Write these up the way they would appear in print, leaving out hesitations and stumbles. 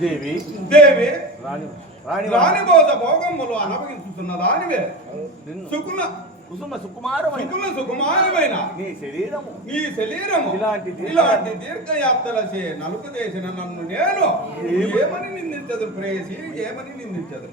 దేవి దేవి రాణిబోధ భోగములు అనుభవిస్తున్న దానివే సుకుల కుసుమ సుకుమారమైన నీ శరీరము ఇలాంటి తీర్థయాత్రలచే నలుపు చేసిన నన్ను నేను ఏమని నిందించదు ప్రేసి ఏమని నిందించదు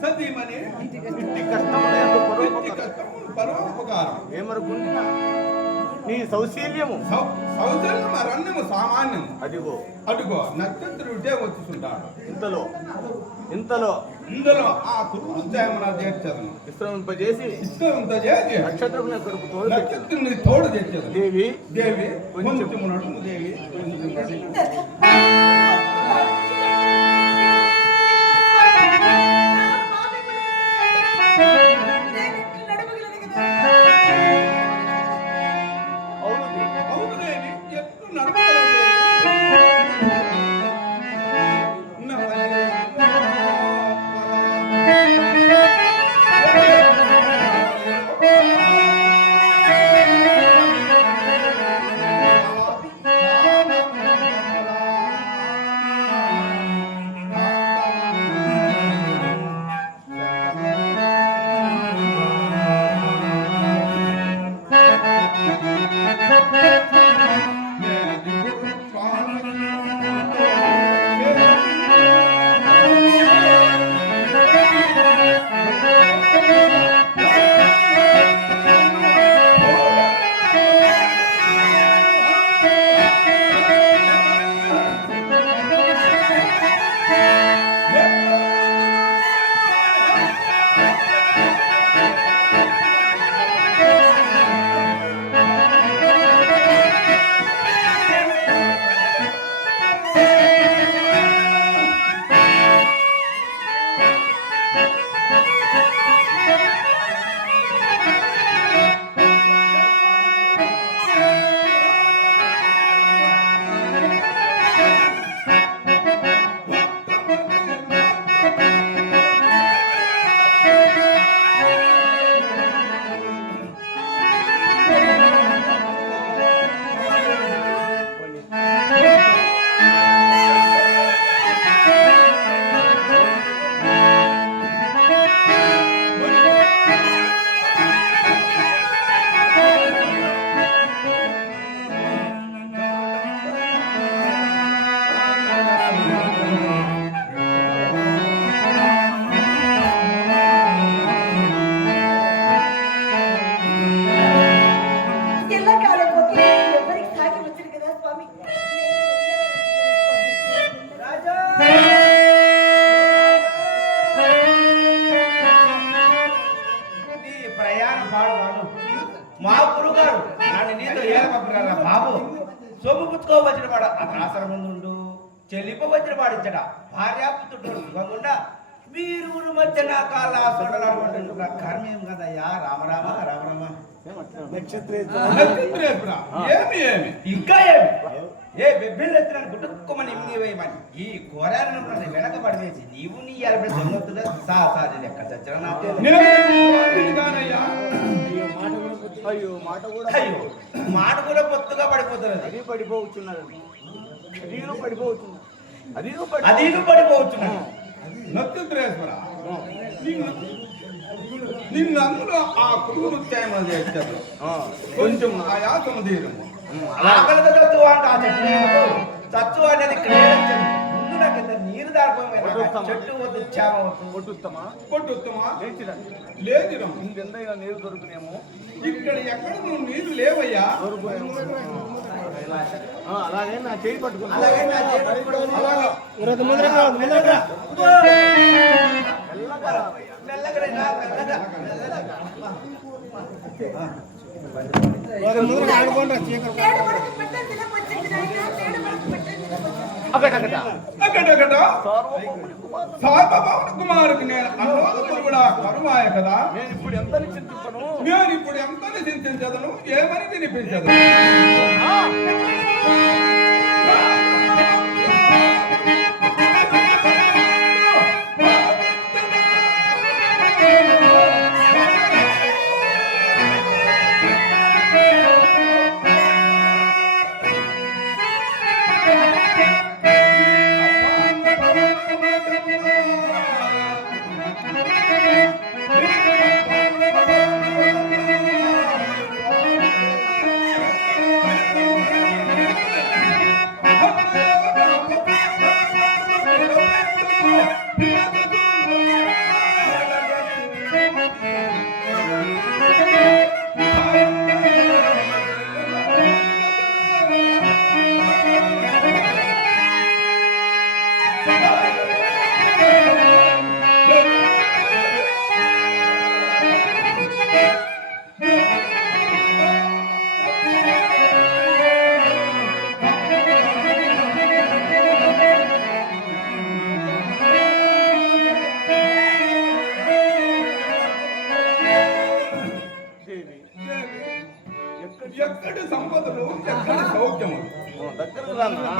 సతీమణి ఇంటి కష్టములందు పరోపకారం ఏమనుకుంటున్నా నీ సౌశీల్యము రన్యము సామాన్యము అదిగో అడుగో నక్షత్రుడే వచ్చుకుంటాడు ఇంతలో ఇందులో ఆ కురుడు తేమన చేర్చదను విశ్రమింపజేసి నక్షత్రుని తోడు తెచ్చదు దేవి కొంచెం నడుము దేవి మా గురుగారు నన్ను నీతో ఏలపప్పురా బాబు సొమ్ము పుచ్చుకోవచ్చిన వాడు ఆశ్రమం ముందు చెల్లిపోవచ్చిన వాడు ఇచ్చట భార్యాపుత్రుడు సుఖంగా వీరు మధ్య నా కాళ్ళ కర్మేం కదయ్యా రామరామ రామరామ ఇంకా ఏమి ఏ బెబ్బెళ్ళెత్తిన గుట్టుకోమని వేయమని ఈ కోరాలను వెనకబడివేసి నీవు నీ అరబడి దొంగతుగా సాసాది లెక్క చచ్చిన అయ్యో మాట కూడా పొత్తుగా పడిపోతున్నది అది పడిపోవచ్చున్నది అదీను పడిపోవచ్చున్నది నక్షత్రేశ్వర నిన్ను అందులో ఆ కురుడు తేమ చేస్తారు కొంచెం ఆ యాతము తీరము ఆకలితో చచ్చు అంట ఆ చెట్టు చచ్చు అనేది ముందు నాకు ఇంత నీరు దారిపోయిన చెట్టు వద్దు చేమ కొట్టుత్తమా లేచిరం ఇంకెంతైనా నీరు దొరుకునేమో ఇక్కడ ఎక్కడ నువ్వు నీరు లేవయ్యా అలాగే నా చేయి పట్టుకున్నా సార్వభౌమ కుమారుకి నేను అనురోధములు కూడా కరువాయ కదా నేను ఇప్పుడు ఎంత చింతించదను ఏమని వినిపించదు ఎక్కడి సంపదలు ఎక్కడి సౌఖ్యము దగ్గరకు రానా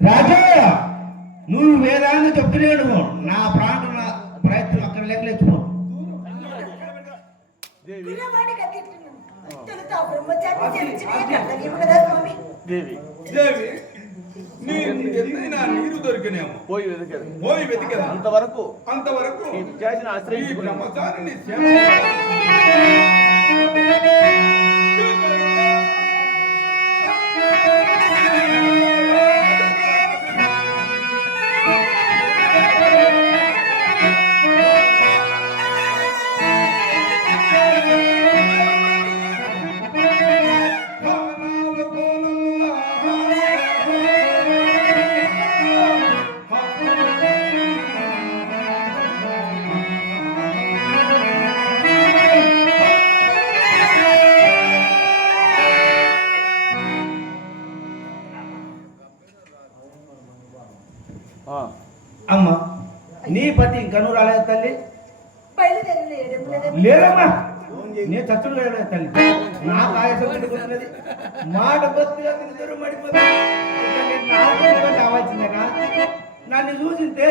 రాజా నువ్వు వేదాన్ని చెప్తలేడు నా ప్రాణం నా ప్రయత్నం అక్కడ లేకలేచుకో దేవి దేవి ఎంతైనా నీరు దొరికినేమో పోయి వెతికేది పోయి వెతికేదా అంతవరకు ఈ విద్యార్థిని ఆశ్రయించుకున్నాము బ్రహ్మచారిని అమ్మ నీ పతి ఇంకా నువ్వు రాలేదు తల్లి లేదమ్మా నేను చచ్చుడు లేదు తల్లి నాకు ఆయాసం గుర్తున్నది మాట బొత్తుగా దూరం పడిపోతుంది కావాల్సిందేనా నన్ను చూసింటే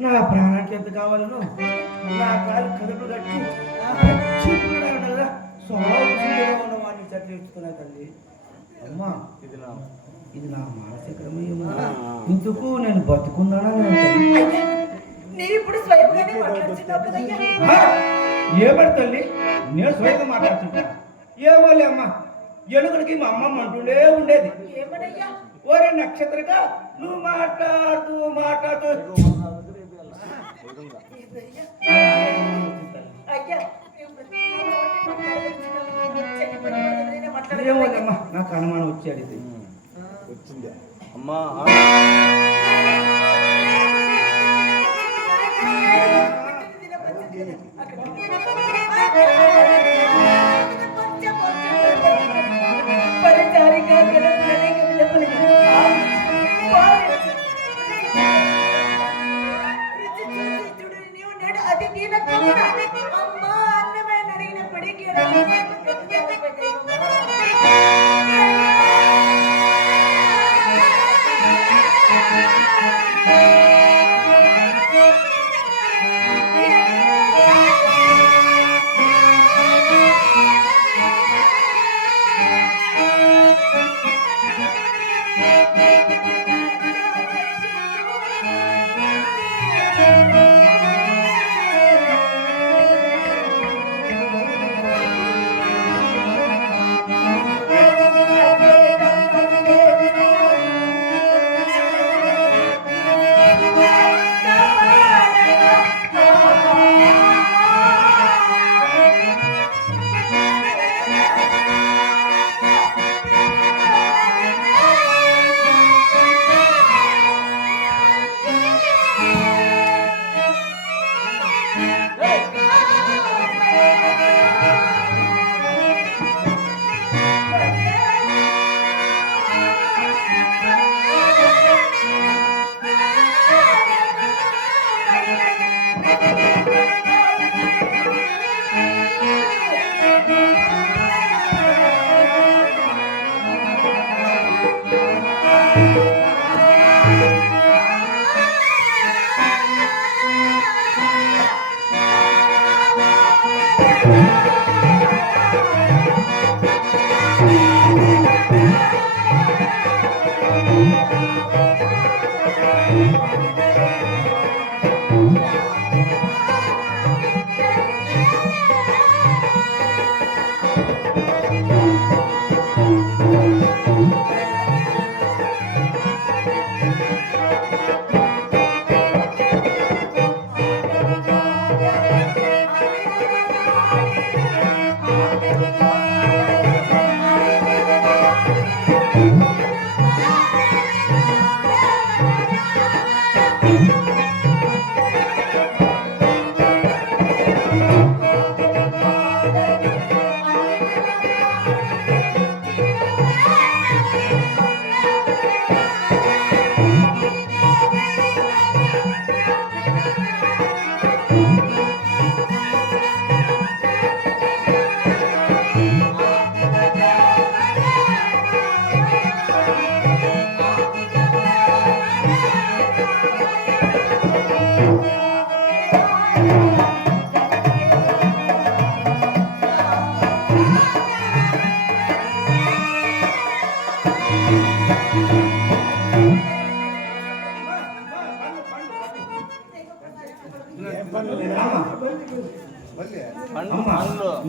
నా ప్రాణానికి ఎంత కావాలను నా కాలు కడుపు కట్టి చిన్నగా ఉండగా స్వామిగా ఉన్నవాడిని చర్చించుకున్నా తల్లి. అమ్మా ఇది నా మానసికరమేమో. ఇందుకు నేను బతుకున్నానా నేను ఇప్పుడు స్వయంగానే మాట్లాడుతున్నావు కదయ్యా. ఏమడి తల్లి నేను స్వయంగా మాట్లాడుతున్నా. ఏమోలే అమ్మా, ఎలుగుడికి మా అమ్మమ్మ అంటుండే ఉండేది, ఏమనయ్యా? ఒరే నక్షత్రగా నువ్వు మాట్లాడుతూ అయ్యా ఏమోలేమ్మా, నాకు అనుమానం వచ్చి అడిగితే వచ్చింది అమ్మా. అది దీనమ్మా అన్నమైన అడిగినప్పటికీ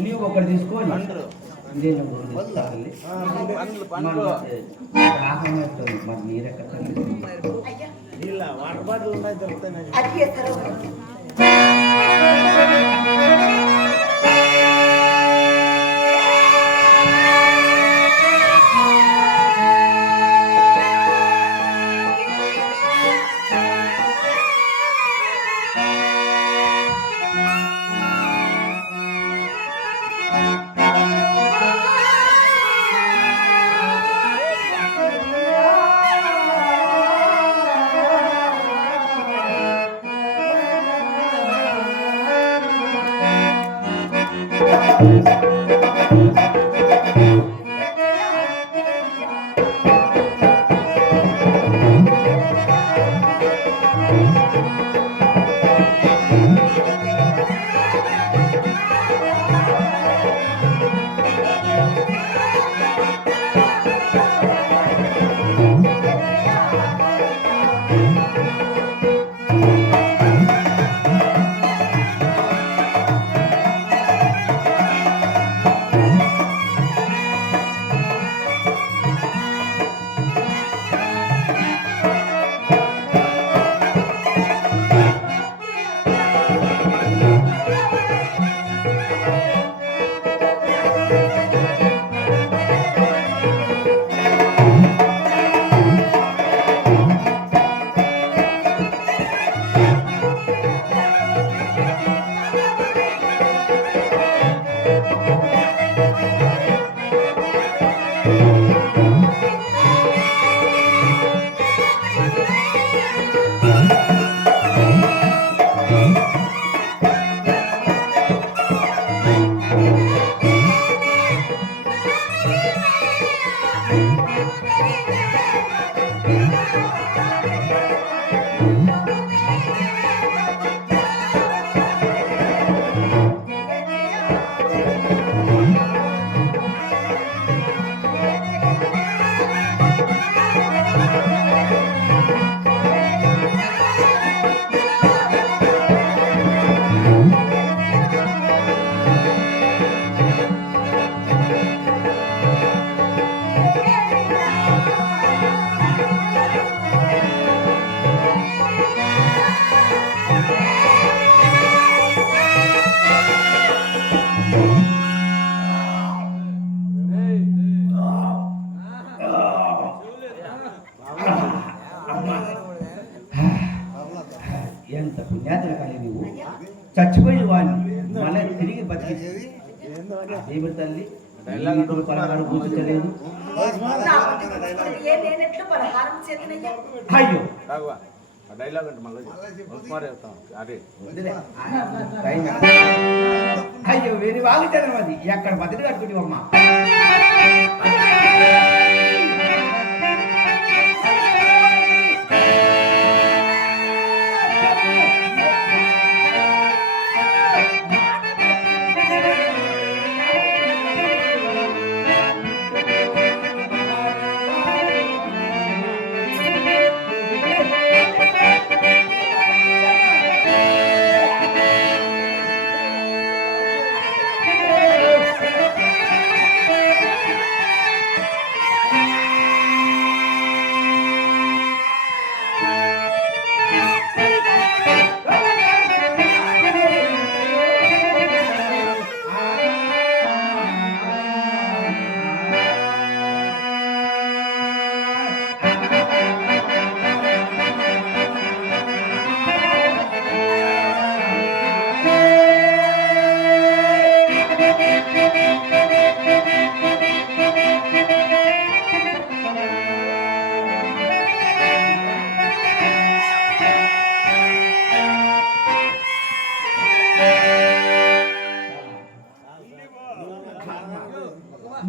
నీవు ఒకటి తీసుకోవాలి. మరి మీరెక్కడ వాటర్ బాటిల్ ఉన్నాయి దొరుకుతాయి. అది పుణ్యాతులు కానీ నువ్వు చచ్చిపోయిన వాడిని మళ్ళీ తిరిగి బతికి అదేమి తల్లి పలహారం పూజించలేదు ఏ నేనెట్లు పలహారం చేతనయ్యా అయ్యో డైలాగ్ అంటే మళ్ళీ అదే అయ్యో వేరే వాగుతాను అది ఎక్కడ బతికి కట్టుకుంటావమ్మా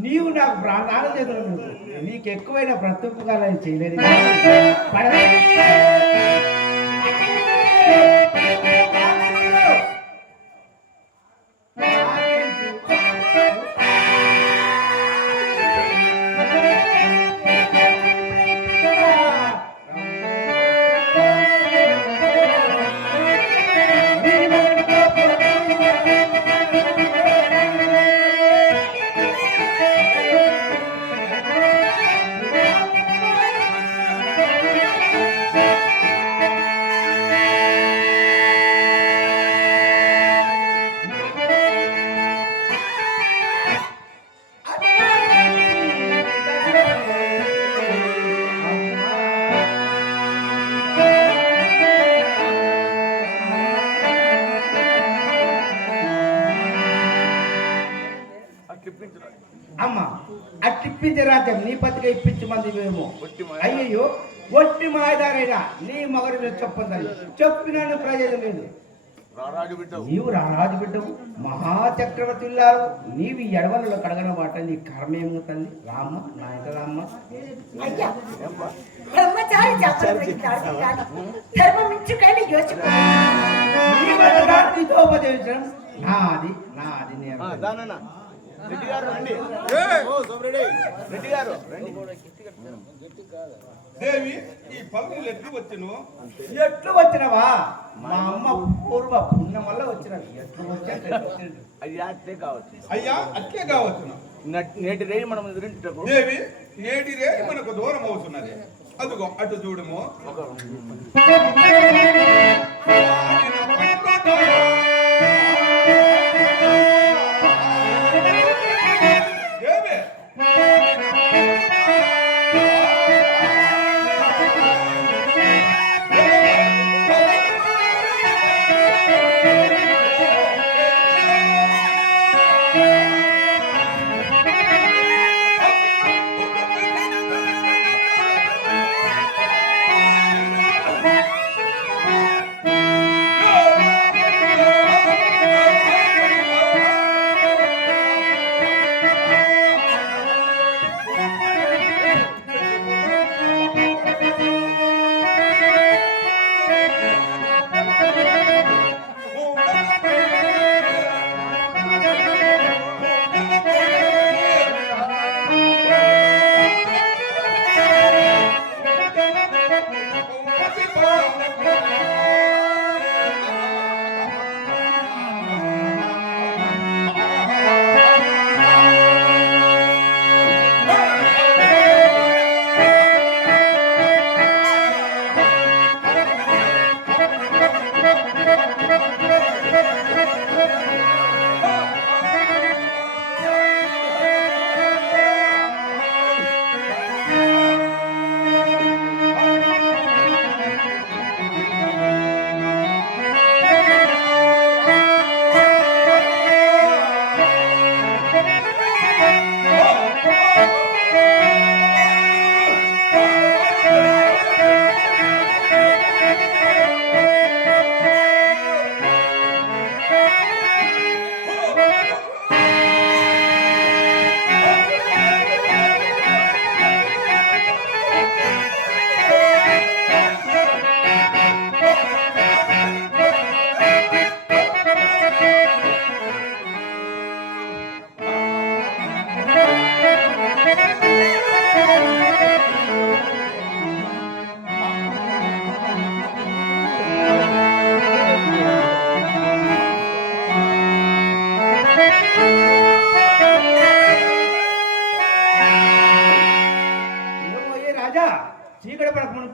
నీవు నాకు ప్రాణాలు చేతులు నీకు ఎక్కువైన ప్రత్యుపకారాలు చేయలేదు అమ్మ అట్టిప్పించే రాజ్యం నీ పతిగా ఇప్పించమంది మేము అయ్యయ్యో ఒట్టి మాయదారైనా నీ మగడు చెప్పదని చెప్పినాను ప్రయోజనం లేదు నీవు రారాజు బిడ్డవు మహాచక్రవర్తి ఇల్లారు నీవు ఈ ఎడవలలో కడగన మాట నీ కర్మేమో తల్లి రామ్మ నాయక రామ్మ అయ్యా బ్రహ్మచారి చెప్పాలి ధర్మం మించుకైనా యోచించు ఉపదేశం నాది నాది నేను రెడ్డి గారు రండి రెడ్డి గారు రండి దేవి ఈ ఫలములు ఎట్లు వచ్చును ఎట్లు వచ్చినవా మా అమ్మ పూర్వ పుణ్యం వల్ల వచ్చినవి ఎట్లు వచ్చా అది అట్లే కావచ్చు అయ్యా అట్లే కావచ్చును నేటి రేయి మనం ఎదురింటకు దేవి నేటి రే మనకు దూరం అవుతున్నది అదిగో అటు చూడము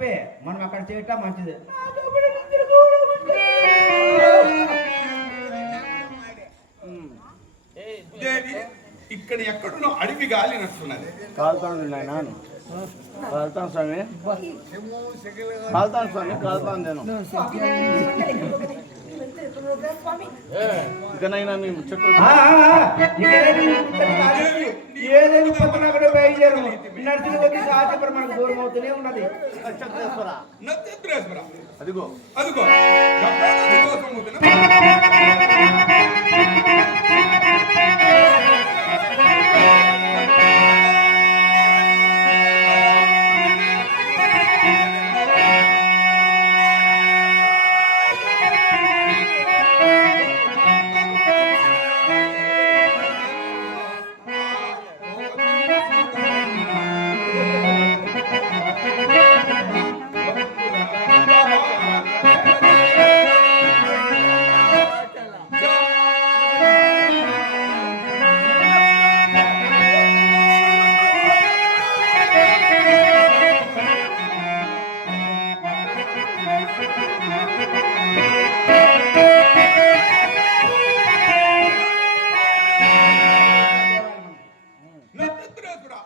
రూపే మనం అక్కడ చేయటం మంచిది. దేవి ఇక్కడ ఎక్కడున్నా అడవి గాలినట్టున్నది. కాలుతాను నాయన, కాలుతాను స్వామి, కాలుతాను స్వామి, కాలుతాను నేను. ఇకనైనా మీ ముచ్చట్లు ఏదైనా పక్కన అక్కడ బయలుదేరు నడిచిన కొద్ది సాధ్యపడి మనకు దూరం అవుతూనే ఉన్నది. నక్షత్రేశ్వర అదిగో అదిగో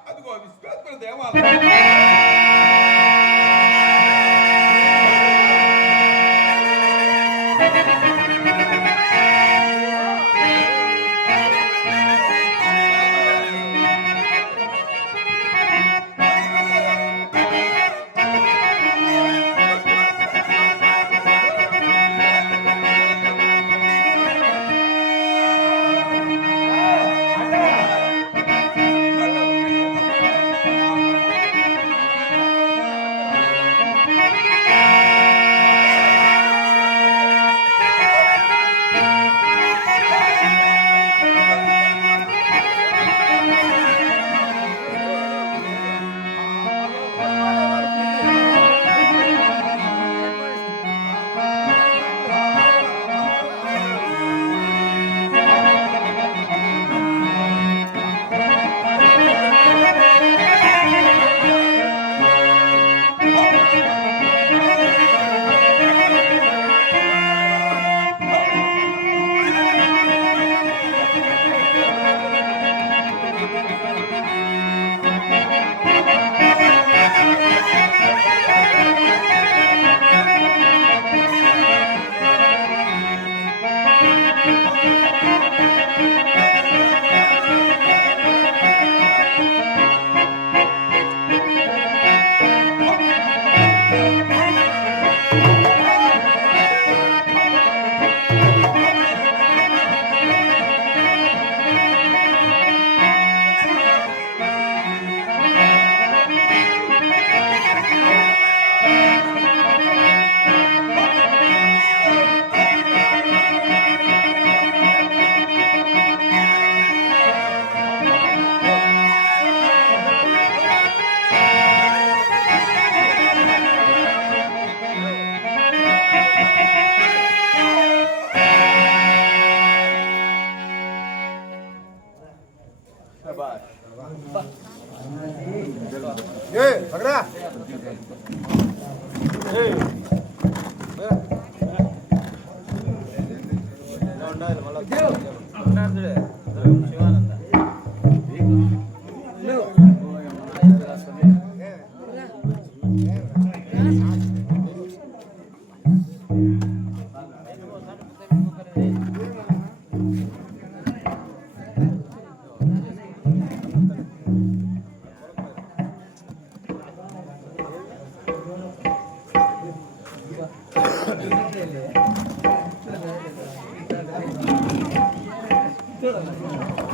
అదిగో విశ్వేశ్వర దేవాలయం. చూడండి